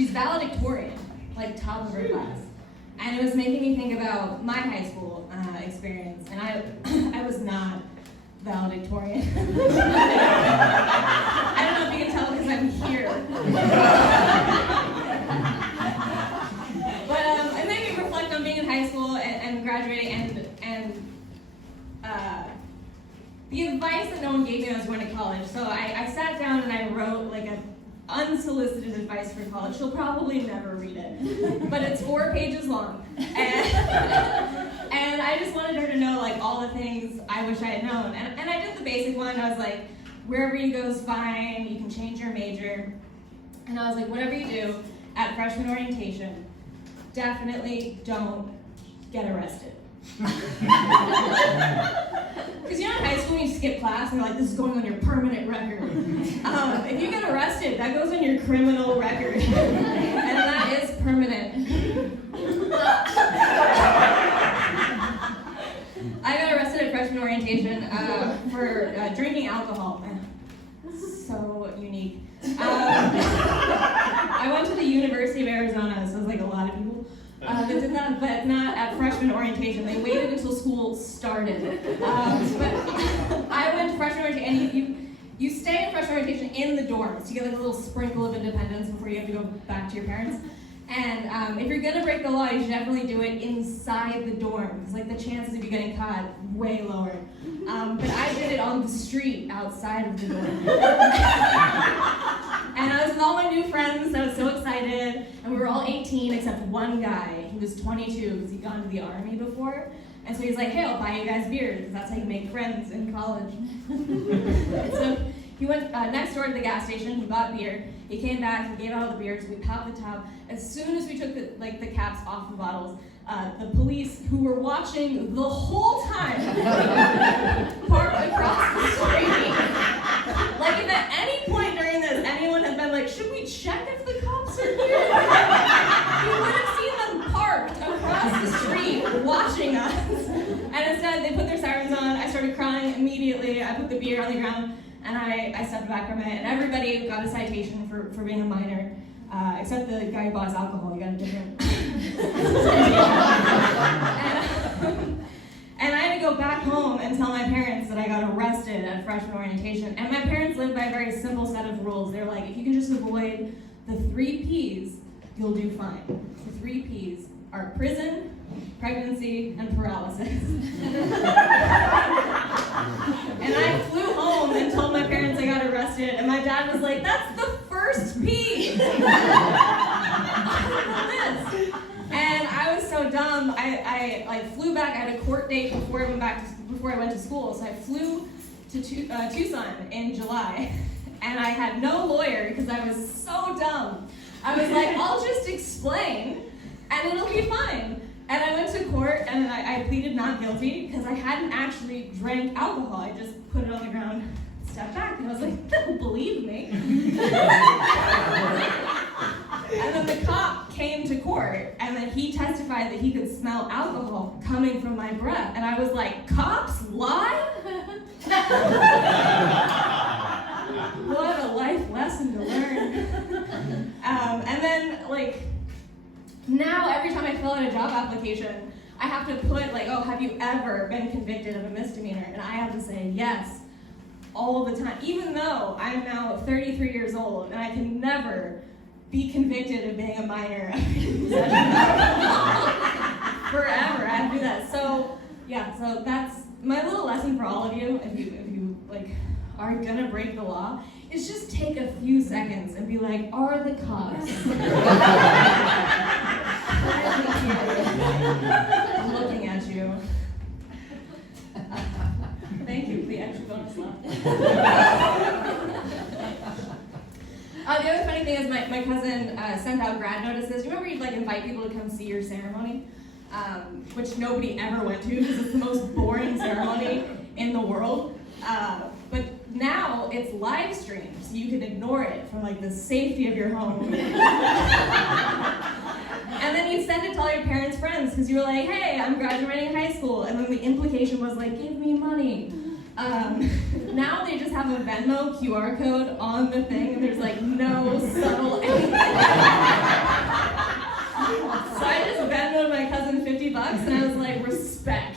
she's valedictorian, like top of her class. And it was making me think about my high school experience, and I was not valedictorian. I don't know if you can tell because I'm here. But it made me reflect on being in high school and graduating, and the advice that no one gave me when I was going to college. So I sat down and I wrote like an unsolicited advice for college. She'll probably never read it, but it's 4 pages long. And I just wanted her to know like all the things I wish I had known. And I did the basic one. I was like, wherever you go is fine. You can change your major. And I was like, whatever you do at freshman orientation, definitely don't get arrested. Because you know in high school when you skip class and they're like, this is going on your permanent record. If you get arrested, that goes on your criminal record. And that is permanent. I got arrested at freshman orientation for drinking alcohol. This is so unique. I went to the University of Arizona, so it was like a lot of people that did that, but not at freshman orientation. They waited until school started. But I went to freshman orientation, and you stay in freshman orientation in the dorms. You get like a little sprinkle of independence before you have to go back to your parents. And if you're gonna break the law, you should definitely do it inside the dorm, because like the chances of you getting caught way lower. But I did it on the street outside of the dorm. And I was with all my new friends. I was so excited, and we were all 18 except one guy. He was 22 because he'd gone to the army before, and so he's like, "Hey, I'll buy you guys beers because that's how you make friends in college." And so he went next door to the gas station. He bought beer. He came back. He gave out all the beers. We popped the top. As soon as we took the caps off the bottles, the police, who were watching the whole time, parked across the street. Like if at any point during this anyone had been like, should we check if the cops are here? You would have seen them parked across the street watching us. And instead they put their sirens on. I started crying immediately. I put the beer on the ground and I stepped back from it. And everybody got a citation for being a minor. Except the guy who bought his alcohol, he got a different and I had to go back home and tell my parents that I got arrested at freshman orientation. And my parents lived by a very simple set of rules. They're like, if you can just avoid the 3 Ps, you'll do fine. The 3 Ps are prison, pregnancy, and paralysis. And I flew home and told my parents I got arrested, and my dad was like, that's the first P! And I was so dumb, I like flew back. I had a court date before I went to school, so I flew to Tucson in July, and I had no lawyer because I was so dumb. I was like, I'll just explain, and it'll be fine. And I went to court, and I pleaded not guilty because I hadn't actually drank alcohol. I just put it on the ground, stepped back, and I was like, they'll believe me. And then the cop came to court, and then he testified that he could smell alcohol coming from my breath. And I was like, cops lie? What a life lesson to learn. And then, like, now every time I fill out a job application, I have to put, like, oh, have you ever been convicted of a misdemeanor? And I have to say yes all the time, even though I'm now 33 years old, and I can never be convicted of being a minor. Forever, I have to do that. So, yeah, so that's my little lesson for all of you, if you like, are gonna break the law, is just take a few seconds and be like, are the cops? I'm looking at you. Thank you for the extra bonus laugh. The other funny thing is my cousin sent out grad notices. You remember you'd like invite people to come see your ceremony? Which nobody ever went to because it's the most boring ceremony in the world. But now it's live streamed, so you can ignore it from like the safety of your home. And then you send it to all your parents' friends because you were like, hey, I'm graduating high school. And then the implication was like, give me money. Now they just have a Venmo QR code on the thing, and there's like no subtle anything. So I just Venmoed my cousin $50 and I was like, respect.